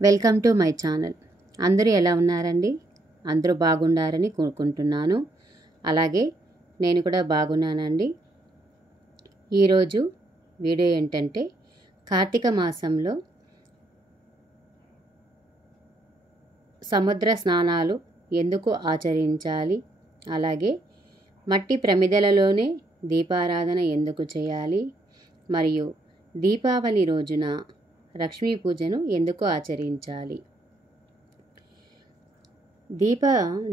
Welcome to my channel. అందరూ ఎలా ఉన్నారండి? అందరూ బాగుండారని కోరుకుంటున్నాను. అలాగే నేను కూడా బాగున్నానండి. ఈరోజు వీడియో ఏంటంటే కార్తీక మాసంలో సముద్ర స్నానాలు ఎందుకు ఆచరించాలి, అలాగే మట్టి ప్రమిదలలోనే దీపారాధన ఎందుకు చేయాలి, మరియు దీపావళి రోజున లక్ష్మీ పూజను ఎందుకు ఆచరించాలి. దీప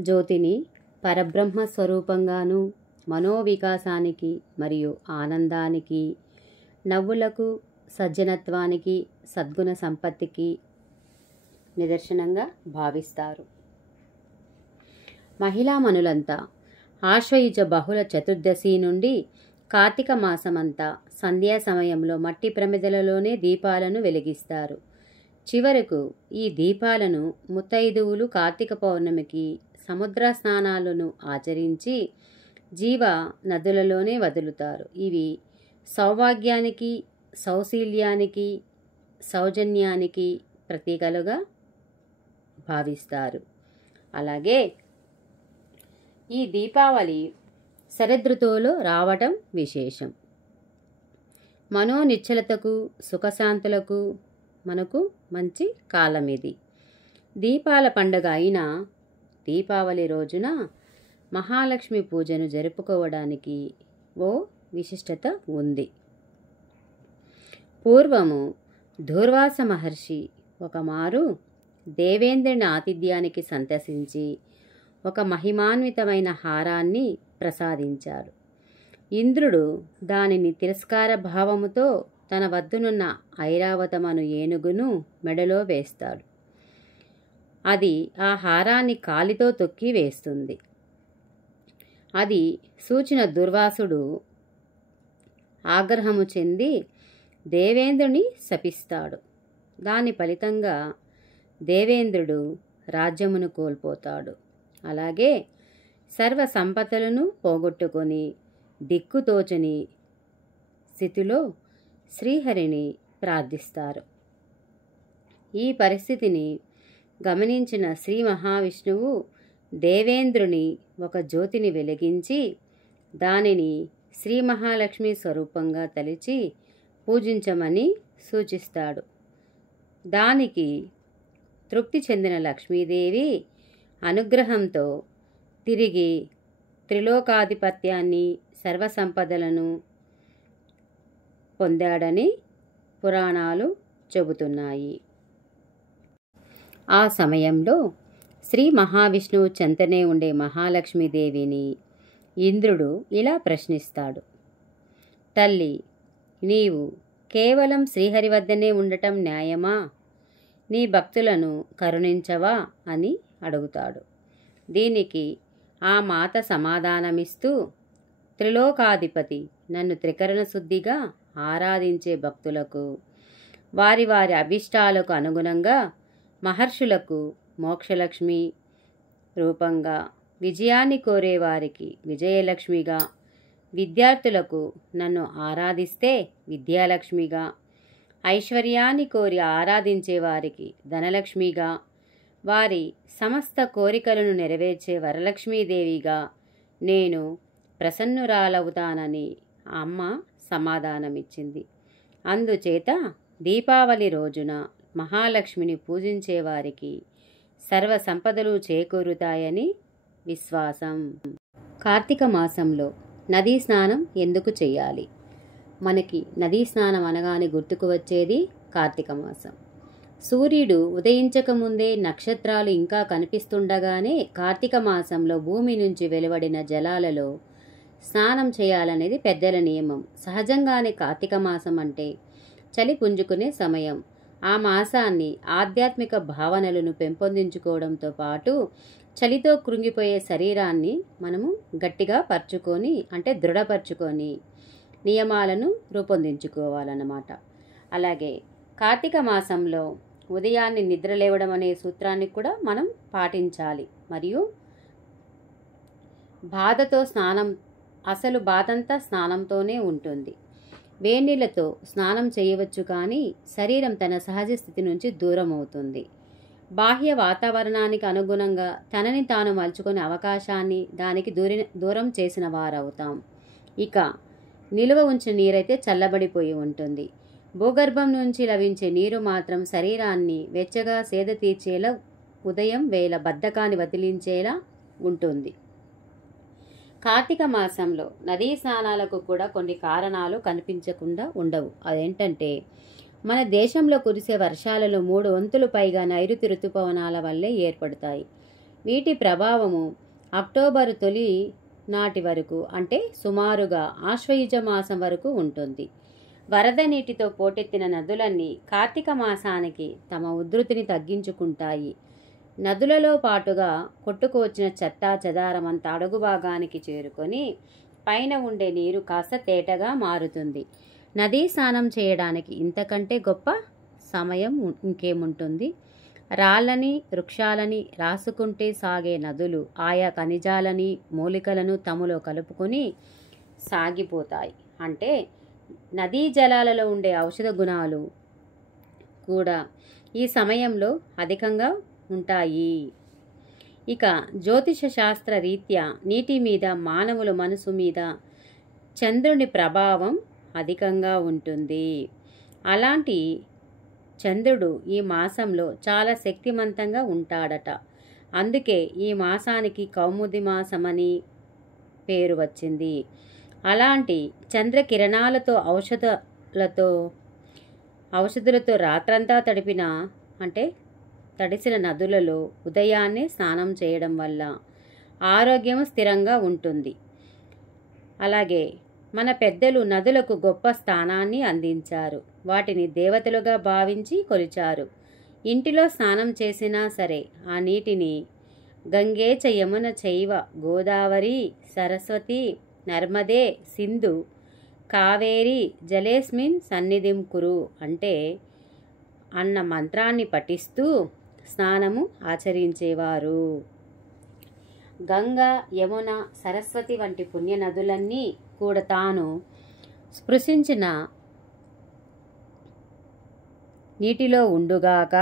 జ్యోతిని పరబ్రహ్మ స్వరూపంగాను, మనోవికాసానికి మరియు ఆనందానికి, నవ్వులకు, సజ్జనత్వానికి, సద్గుణ సంపత్తికి నిదర్శనంగా భావిస్తారు. మహిళామణులంతా ఆశ్వయుజ బహుళ చతుర్దశి నుండి కార్తీక మాసమంతా సంధ్యా సమయంలో మట్టి ప్రమిదలలోనే దీపాలను వెలిగిస్తారు. చివరకు ఈ దీపాలను ముత్తైదువులు కార్తీక పౌర్ణమికి సముద్ర స్నానాలను ఆచరించి జీవ నదులలోనే వదులుతారు. ఇవి సౌభాగ్యానికి, సౌశీల్యానికి, సౌజన్యానికి ప్రతీకలుగా భావిస్తారు. అలాగే ఈ దీపావళి శరదృతువులో రావటం విశేషం. మనోనిశ్చలతకు, సుఖశాంతులకు మనకు మంచి కాలం ఇది. దీపాల పండుగ అయిన దీపావళి రోజున మహాలక్ష్మి పూజను జరుపుకోవడానికి ఓ విశిష్టత ఉంది. పూర్వము దూర్వాస మహర్షి ఒకమారు దేవేంద్రుని ఆతిథ్యానికి సంతసించి ఒక మహిమాన్వితమైన హారాన్ని ప్రసాదించాడు. ఇంద్రుడు దానిని తిరస్కార భావముతో తన వద్దనున్న ఐరావతమను ఏనుగును మెడలో వేస్తాడు. అది ఆ హారాన్ని కాలితో తొక్కి వేస్తుంది. అది సూచిన దుర్వాసుడు ఆగ్రహము చెంది దేవేంద్రుని శపిస్తాడు. దాని ఫలితంగా దేవేంద్రుడు రాజ్యమును కోల్పోతాడు. అలాగే సర్వ సంపదలను పోగొట్టుకొని దిక్కుతోచని స్థితిలో శ్రీహరిని ప్రార్థిస్తారు. ఈ పరిస్థితిని గమనించిన శ్రీ మహావిష్ణువు దేవేంద్రుని ఒక జ్యోతిని వెలిగించి దానిని శ్రీ మహాలక్ష్మి స్వరూపంగా తలిచి పూజించమని సూచిస్తాడు. దానికి తృప్తి చెందిన లక్ష్మీదేవి అనుగ్రహంతో తిరిగి త్రిలోకాధిపత్యాన్ని, సర్వసంపదలను పొందాడని పురాణాలు చెబుతున్నాయి. ఆ సమయంలో శ్రీ మహావిష్ణువు చెంతనే ఉండే మహాలక్ష్మీదేవిని ఇంద్రుడు ఇలా ప్రశ్నిస్తాడు. తల్లి, నీవు కేవలం శ్రీహరి వద్దనే ఉండటం న్యాయమా? నీ భక్తులను కరుణించవా అని అడుగుతాడు. దీనికి ఆ మాత సమాధానమిస్తూ, త్రిలోకాధిపతి నన్ను త్రికరణ శుద్ధిగా ఆరాధించే భక్తులకు వారి వారి అభిష్టాలకు అనుగుణంగా, మహర్షులకు మోక్షలక్ష్మి రూపంగా, విజయాన్ని కోరే వారికి విజయలక్ష్మిగా, విద్యార్థులకు నన్ను ఆరాధిస్తే విద్యాలక్ష్మిగా, ఐశ్వర్యాన్ని కోరి ఆరాధించే వారికి ధనలక్ష్మిగా, వారి సమస్త కోరికలను నెరవేర్చే వరలక్ష్మీదేవిగా నేను ప్రసన్నురాలవుతానని అమ్మ సమాధానమిచ్చింది. అందుచేత దీపావళి రోజున మహాలక్ష్మిని పూజించే వారికి సర్వ సంపదలు చేకూరుతాయని విశ్వాసం. కార్తీక మాసంలో నదీ స్నానం ఎందుకు చేయాలి? మనకి నదీ స్నానం అనగానే గుర్తుకు వచ్చేది కార్తీక మాసం. సూర్యుడు ఉదయించకముందే నక్షత్రాలు ఇంకా కనిపిస్తుండగానే కార్తీక మాసంలో భూమి నుంచి వెలువడిన జలాలలో స్నానం చేయాలనేది పెద్దల నియమం. సహజంగానే కార్తీక మాసం అంటే చలి పుంజుకునే సమయం. ఆ మాసాన్ని ఆధ్యాత్మిక భావనలను పెంపొందించుకోవడంతో పాటు చలితో కృంగిపోయే శరీరాన్ని మనము గట్టిగా పరుచుకొని, అంటే దృఢపరుచుకొని నియమాలను రూపొందించుకోవాలన్నమాట. అలాగే కార్తీక మాసంలో ఉదయాన్నే నిద్ర లేవడం అనే సూత్రాన్ని కూడా మనం పాటించాలి. మరియు బాధతో స్నానం, అసలు బాధంతా స్నానంతోనే ఉంటుంది. వేడినీళ్లతో స్నానం చేయవచ్చు, కానీ శరీరం తన సహజ స్థితి నుంచి దూరం అవుతుంది. బాహ్య వాతావరణానికి అనుగుణంగా తనని తాను మలుచుకునే అవకాశాన్ని దానికి దూరం చేసిన వారవుతాం. ఇక నిలువ ఉంచిన నీరైతే చల్లబడిపోయి ఉంటుంది. భూగర్భం నుంచి లభించే నీరు మాత్రం శరీరాన్ని వెచ్చగా సేద తీర్చేలా, ఉదయం వేళ బద్ధకాన్ని వదిలించేలా ఉంటుంది. కార్తీక మాసంలో నదీ స్నానాలకు కూడా కొన్ని కారణాలు కనిపించకుండా ఉండవు. అదేంటంటే, మన దేశంలో కురిసే వర్షాలలో 3 వంతులు పైగా నైరుతి ఋతుపవనాల వల్లే ఏర్పడతాయి. వీటి ప్రభావము అక్టోబరు తొలి నాటి వరకు, అంటే సుమారుగా ఆశ్వయుజ మాసం వరకు ఉంటుంది. వరద నీటితో పోటెత్తిన నదులన్నీ కార్తీక మాసానికి తమ ఉధృతిని తగ్గించుకుంటాయి. నదులలో పాటుగా కొట్టుకువచ్చిన చెత్తా చెదారమంతా అడుగు భాగానికి చేరుకొని పైన ఉండే నీరు కాస్త తేటగా మారుతుంది. నదీ స్నానం చేయడానికి ఇంతకంటే గొప్ప సమయం ఇంకేముంటుంది? రాళ్ళని, వృక్షాలని రాసుకుంటే సాగే నదులు ఆయా ఖనిజాలని, మూలికలను తమలో కలుపుకొని సాగిపోతాయి. అంటే నదీ జలాలలో ఉండే ఔషధ గుణాలు కూడా ఈ సమయంలో అధికంగా ఉంటాయి. ఇక జ్యోతిష శాస్త్ర రీత్యా నీటి మీద, మానవుల మనసు మీద చంద్రుని ప్రభావం అధికంగా ఉంటుంది. అలాంటి చంద్రుడు ఈ మాసంలో చాలా శక్తివంతంగా ఉంటాడట. అందుకే ఈ మాసానికి కౌముది మాసమని పేరు వచ్చింది. అలాంటి చంద్రకిరణాలతో ఔషధులతో రాత్రంతా తడిసిన నదులలో ఉదయాన్నే స్నానం చేయడం వల్ల ఆరోగ్యం స్థిరంగా ఉంటుంది. అలాగే మన పెద్దలు నదులకు గొప్ప స్థానాన్ని అందించారు. వాటిని దేవతలుగా భావించి కొలిచారు. ఇంటిలో స్నానం చేసినా సరే ఆ నీటిని గంగే చ యమున చైవ గోదావరి సరస్వతి నర్మదే సింధు కావేరి జలేస్మిన్ సన్నిధిం కురు అన్న మంత్రాన్ని పఠిస్తూ స్నానము ఆచరించేవారు. గంగా, యమున, సరస్వతి వంటి పుణ్య నదులన్నీ కూడా తాను స్పృశించిన నీటిలో ఉండుగాక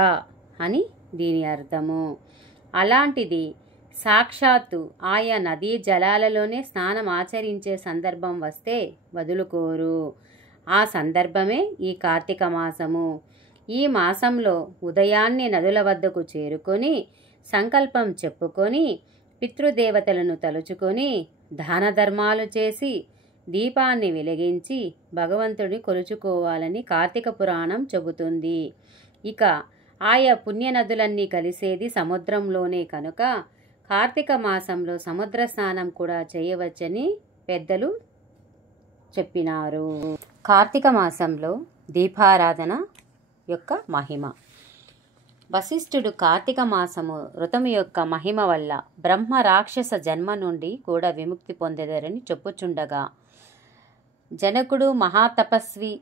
అని దీని అర్థము. అలాంటిది సాక్షాత్తు ఆయా నదీ జలాలలోనే స్నానం ఆచరించే సందర్భం వస్తే వదులుకోరు. ఆ సందర్భమే ఈ కార్తీక మాసము. ఈ మాసంలో ఉదయాన్నే నదుల వద్దకు చేరుకొని సంకల్పం చెప్పుకొని పితృదేవతలను తలుచుకొని దాన ధర్మాలు చేసి దీపాన్ని వెలిగించి భగవంతుడిని కొలుచుకోవాలని కార్తీక పురాణం చెబుతుంది. ఇక ఆయా పుణ్య నదులన్నీ కలిసేది సముద్రంలోనే కనుక కార్తీక మాసంలో సముద్ర స్నానం కూడా చేయవచ్చని పెద్దలు చెప్పినారు. కార్తీక మాసంలో దీపారాధన యొక్క మహిమ. వశిష్ఠుడు కార్తీక మాసము వ్రతము యొక్క మహిమ వల్ల బ్రహ్మ రాక్షస జన్మ నుండి కూడా విముక్తి పొందెదరని చెప్పుచుండగా, జనకుడు మహాతపస్వి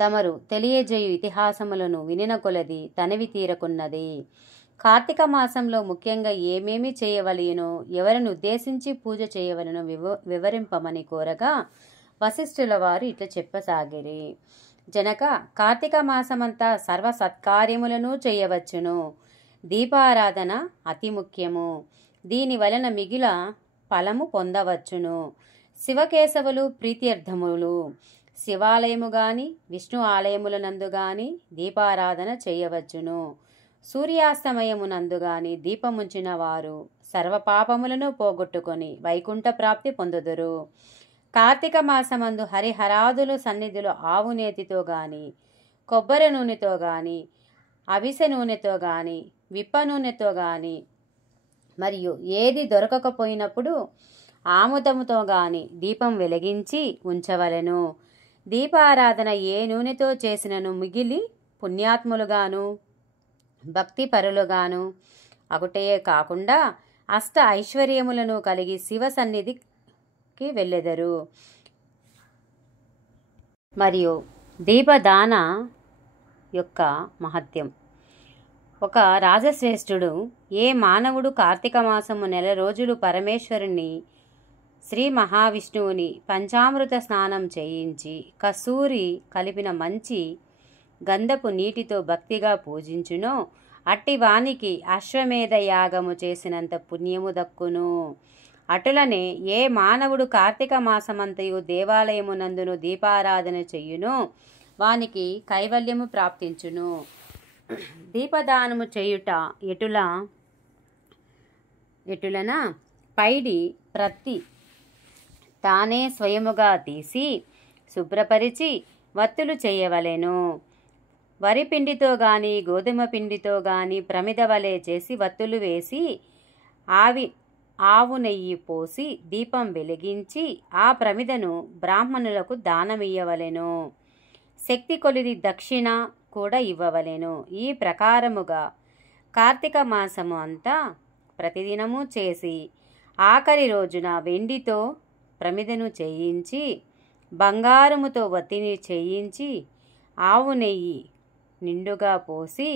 తమరు తెలియజేయు ఇతిహాసములను వినిన కొలది తనవి తీరకున్నది. కార్తీక మాసంలో ముఖ్యంగా ఏమేమి చేయవలెనో, ఎవరిని ఉద్దేశించి పూజ చేయవలెనో వివరింపమని కోరగా వశిష్ఠుల వారు ఇట్లా చెప్పసాగిరి. జనక, కార్తీక మాసమంతా సర్వ సత్కార్యములను చేయవచ్చును. దీపారాధన అతి ముఖ్యము. దీని వలన మిగిల ఫలము పొందవచ్చును. శివకేశవులు ప్రీత్యర్థములు శివాలయము గాని విష్ణు ఆలయములనందు గాని దీపారాధన చేయవచ్చును. సూర్యాస్తమయమునందు గాని దీపముంచిన వారు సర్వపాపములను పోగొట్టుకొని వైకుంఠ ప్రాప్తి పొందుదురు. కార్తీక మాసమందు హరిహరాదులు సన్నిధిలో ఆవు నేతితో గాని, కొబ్బరి నూనెతో గాని, అవిసె నూనెతో గాని, విప్ప నూనెతో గాని, మరియు ఏది దొరకకపోయినప్పుడు ఆముదముతో గాని దీపం వెలిగించి ఉంచవలెను. దీపారాధన ఏ నూనెతో చేసినను మిగిలి పుణ్యాత్ములుగాను భక్తిపరులుగాను అగుటే కాకుండా అష్ట ఐశ్వర్యములను కలిగి శివ సన్నిధికి వెళ్ళెదరు. మరియు దీపదాన యొక్క మహత్యం. ఒక రాజశ్రేష్ఠుడు, ఏ మానవుడు కార్తీక మాసము నెల రోజులు పరమేశ్వరుని శ్రీ మహావిష్ణువుని పంచామృత స్నానం చేయించి కస్తూరి కలిపిన మంచి గంధపు నీటితో భక్తిగా పూజించునో అట్టి వానికి అశ్వమేధ యాగము చేసినంత పుణ్యము దక్కును. అటులనే ఏ మానవుడు కార్తీక మాసమంతయు దేవాలయమునందును దీపారాధన చెయ్యునో వానికి కైవల్యము ప్రాప్తించును. దీపదానము చేయుట ఎటులన పైడి ప్రత్తి తానే స్వయముగా తీసి శుభ్రపరిచి వత్తులు చేయవలెను. వరి పిండితో గాని గోధుమ పిండితో గాని ప్రమిద వలె చేసి వత్తులు వేసి ఆవు నెయ్యి పోసి దీపం వెలిగించి ఆ ప్రమిదను బ్రాహ్మణులకు దానమియ్యవలెను. శక్తి కొలిది దక్షిణ కూడా ఇవ్వవలెను. ఈ ప్రకారముగా కార్తీక మాసము అంతా ప్రతిదినము చేసి ఆఖరి రోజున వెండితో ప్రమిదను చేయించి బంగారముతో వత్తిని చేయించి ఆవు నెయ్యి నిండుగా పోసి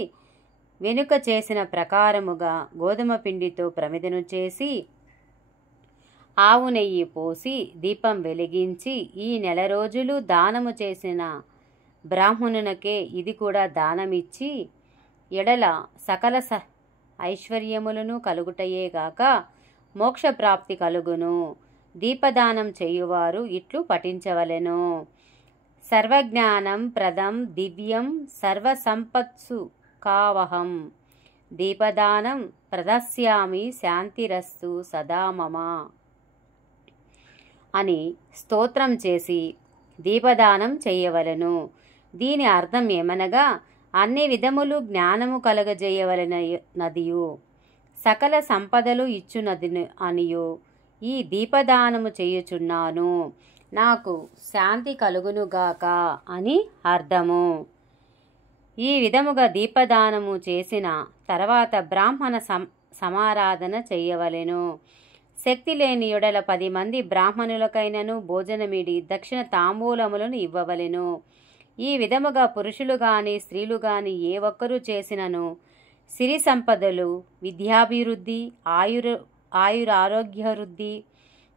వెనుక చేసిన ప్రకారముగా గోధుమ పిండితో ప్రమిదను చేసి ఆవు నెయ్యి పోసి దీపం వెలిగించి ఈ నెల రోజులు దానము చేసిన బ్రాహ్మణునకే ఇది కూడా దానమిచ్చి ఎడల సకల ఐశ్వర్యములను కలుగుటయేగాక మోక్షప్రాప్తి కలుగును. దీపదానం చేయువారు ఇట్లు పఠించవలెను. సర్వజ్ఞానం ప్రదం దివ్యం సర్వసంపత్సు కావహం దీపదానం ప్రదస్యామి శాంతిరస్తు సదా మమ అని స్తోత్రం చేసి దీపదానం చేయవలెను. దీని అర్థం ఏమనగా అన్ని విధములు జ్ఞానము కలగజేయవలెనదియు సకల సంపదలు ఇచ్చునది అనియు ఈ దీపదానము చేయుచున్నాను, నాకు శాంతి కలుగునుగాక అని అర్థము. ఈ విధముగా దీపదానము చేసిన తర్వాత బ్రాహ్మణ సమారాధన చెయ్యవలెను. శక్తి లేని యొడల 10 మంది బ్రాహ్మణులకైనను భోజనమిడి దక్షిణ తాంబూలములను ఇవ్వవలెను. ఈ విధముగా పురుషులు గాని స్త్రీలు గాని ఏ ఒక్కరూ చేసినను సిరి సంపదలు, విద్యాభివృద్ధి, ఆయురారోగ్యవృద్ధి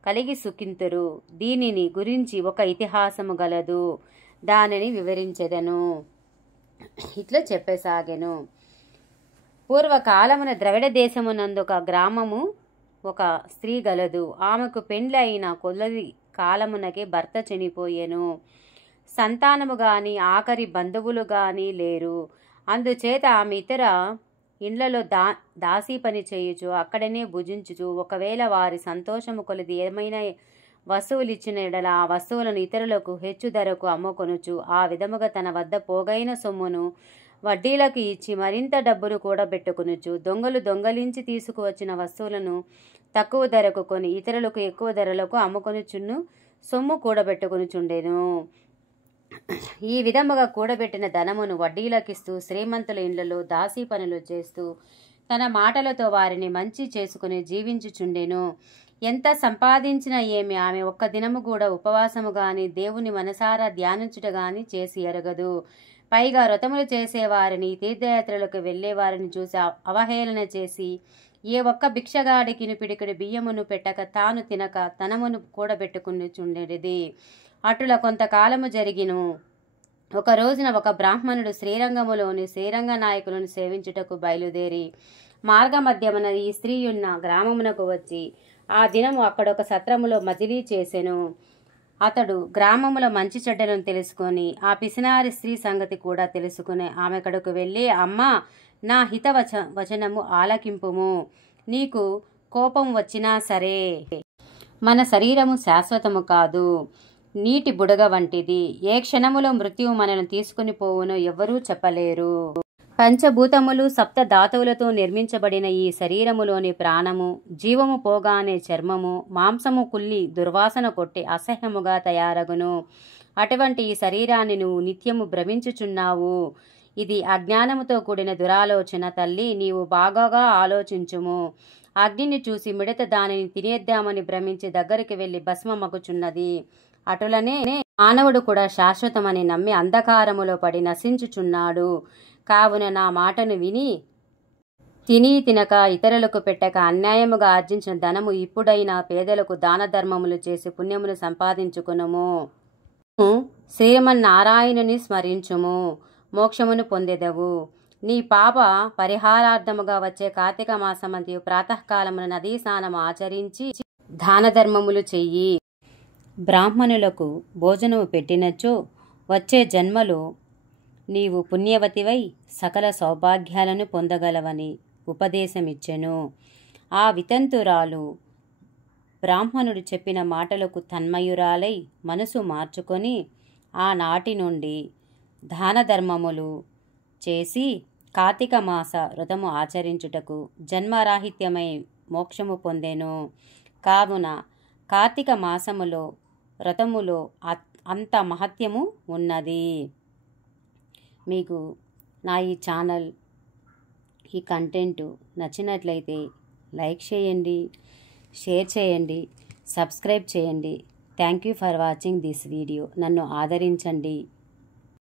కలిగి సుఖింతురు. దీనిని గురించి ఒక ఇతిహాసము గలదు, దానిని వివరించెదను. ఇట్లా చెప్పసాగెను. పూర్వకాలమున ద్రవిడ దేశమునందు ఒక గ్రామము ఒక స్త్రీ గలదు. ఆమెకు పెండ్లి అయిన కొలది కాలమునకే భర్త చనిపోయెను. సంతానము గాని ఆఖరి బంధువులు గాని లేరు. అందుచేత ఆమె ఇతర ఇండ్లలో దాసీ పని చేయుచు అక్కడనే భుజించుచు ఒకవేళ వారి సంతోషము కొలది ఏమైనా వస్తువులు ఇచ్చిన ఎడల ఆ వస్తువులను ఇతరులకు హెచ్చు ధరకు అమ్ముకొనుచు ఆ విధముగా తన వద్ద పోగైన సొమ్మును వడ్డీలకు ఇచ్చి మరింత డబ్బును కూడబెట్టుకొనుచు దొంగలు దొంగలించి తీసుకువచ్చిన వస్తువులను తక్కువ ధరకు కొని ఇతరులకు ఎక్కువ ధరలకు అమ్ముకొనుచును సొమ్ము కూడబెట్టుకొనుచుండెను. ఈ విధముగా కూడబెట్టిన ధనమును వడ్డీలకిస్తూ శ్రీమంతుల ఇండ్లలో దాసీ పనులు చేస్తూ తన మాటలతో వారిని మంచి చేసుకుని జీవించుచుండెను. ఎంత సంపాదించినా ఏమి ఆమె ఒక్క దినము కూడా ఉపవాసము గాని దేవుని మనసారా ధ్యానించుట గాని చేసి ఎరగదు. పైగా వ్రతములు చేసేవారిని తీర్థయాత్రలకు వెళ్లేవారిని చూసి అవహేళన చేసి ఏ ఒక్క భిక్షగాడికి పిడికిడి బియ్యమును పెట్టక తాను తినక ధనమును కూడబెట్టుకునిచుండేది. అటుల కొంతకాలము జరిగిను. ఒక రోజున ఒక బ్రాహ్మణుడు శ్రీరంగములోని శ్రీరంగ నాయకులను సేవించుటకు బయలుదేరి మార్గమధ్యమున ఈ స్త్రీయున్న గ్రామమునకు వచ్చి ఆ దినము అక్కడొక సత్రములో మజిలీ చేసెను. అతడు గ్రామముల మంచి చెడ్డలను తెలుసుకొని ఆ పిసినారి స్త్రీ సంగతి కూడా తెలుసుకుని ఆమె కడకు వెళ్ళి, అమ్మా, నా హిత వచనము ఆలకింపుము. నీకు కోపం వచ్చినా సరే మన శరీరము శాశ్వతము కాదు, నీటి బుడగ వంటిది. ఏ క్షణములో మృత్యువు మనను తీసుకుని పోవునో ఎవ్వరూ చెప్పలేరు. పంచభూతములు 7 ధాతువులతో నిర్మించబడిన ఈ శరీరములోని ప్రాణము జీవము పోగానే చర్మము మాంసము కుల్లి దుర్వాసన కొట్టి అసహ్యముగా తయారగును. అటువంటి ఈ శరీరాన్ని నువ్వు నిత్యము భ్రమించుచున్నావు. ఇది అజ్ఞానముతో కూడిన దురాలోచన. తల్లి, నీవు బాగా ఆలోచించుము. అగ్నిని చూసి మిడత దానిని తినేద్దామని భ్రమించి దగ్గరికి వెళ్లి భస్మమగుచున్నది. అటులనే మానవుడు కూడా శాశ్వతమని నమ్మి అంధకారములో పడి నశించుచున్నాడు. కావున నా మాటను విని తిని తినక ఇతరులకు పెట్టక అన్యాయముగా ఆర్జించిన ధనము ఇప్పుడైనా పేదలకు దాన ధర్మములు చేసి పుణ్యమును సంపాదించుకునుము. శ్రీమన్నారాయణుని స్మరించుము, మోక్షమును పొందెదవు. నీ పాప పరిహారార్థముగా వచ్చే కార్తీక మాసమంతియు ప్రాతకాలమున నదీ స్నానము ఆచరించి దాన ధర్మములు చెయ్యి. బ్రాహ్మణులకు భోజనము పెట్టినచో వచ్చే జన్మలో నీవు పుణ్యవతివై సకల సౌభాగ్యాలను పొందగలవని ఉపదేశమిచ్చెను. ఆ వితంతురాలు బ్రాహ్మణుడు చెప్పిన మాటలకు తన్మయురాలై మనసు మార్చుకొని ఆనాటి నుండి దాన ధర్మములు చేసి కార్తీక మాస వ్రతము ఆచరించుటకు జన్మరాహిత్యమై మోక్షము పొందెను. కావున కార్తీక మాసములో వ్రతములో అంత మహత్యము ఉన్నది. మీకు నా ఈ ఛానల్, ఈ కంటెంట్ నచ్చినట్లయితే లైక్ చేయండి, షేర్ చేయండి, సబ్స్క్రైబ్ చేయండి. Thank you for watching this video. నన్ను ఆదరించండి.